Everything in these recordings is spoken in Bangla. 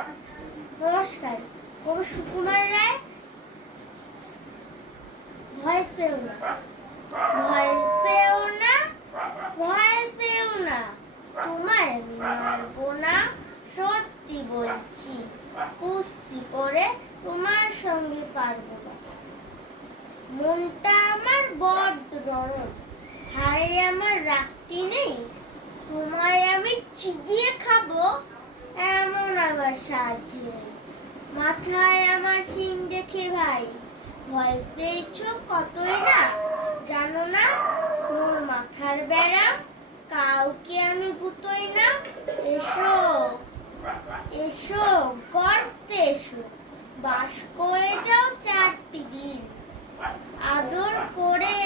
নমস্কার, কবি সুকুমার রায়। ভয় পেও না, ভয় পেও না, ভয় পেও না, তোমায় আমি মারবো না, সত্যি বলছি, কুস্তি করে তোমার সঙ্গে পারবো না। মনটা আমার বড্ড নরম, হাড়ে আমার রাখতি নেই, তোমায় আমি চিবিয়ে খাবো এমন আমার সাধ্য নেই। মাথায় আমার শিং দেখে ভাই ভয় পেয়েছো কতই না, জানো না মোর মাথার ব্যারাম, কাউকে আমি গুতোই না। এসো এসো গর্তে এসো, বাস করে যাও 4টি দিন, আদর করে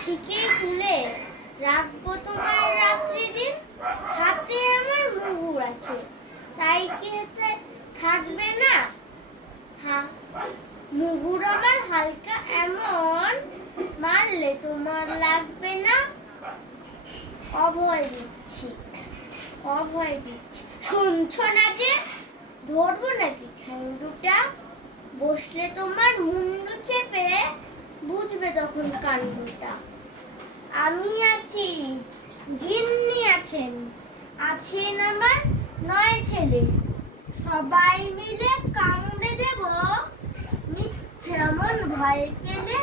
শিখে তুলে রাখবো তোমার রাত্রি দিন। হাতে আমার মুগুর আছে, তাই কি থাকবে না? মুগুর আমার হালকা এমন, মারলে তোমার লাগবে না। অভয় দিচ্ছি, অভয় দিচ্ছি, শুনছো না যে? ধরবো নাকি ঠ্যাং দুটা, বসলে তোমার মুন্ডু চেপে বুঝবে তখন কাণ্ডটা। আমি আছি, গিন্নি আছেন, আছেন আমার 9 ছেলে, সবাই মিলে কামড়ে দেব মিথ্যে এমন ভয় পেলে।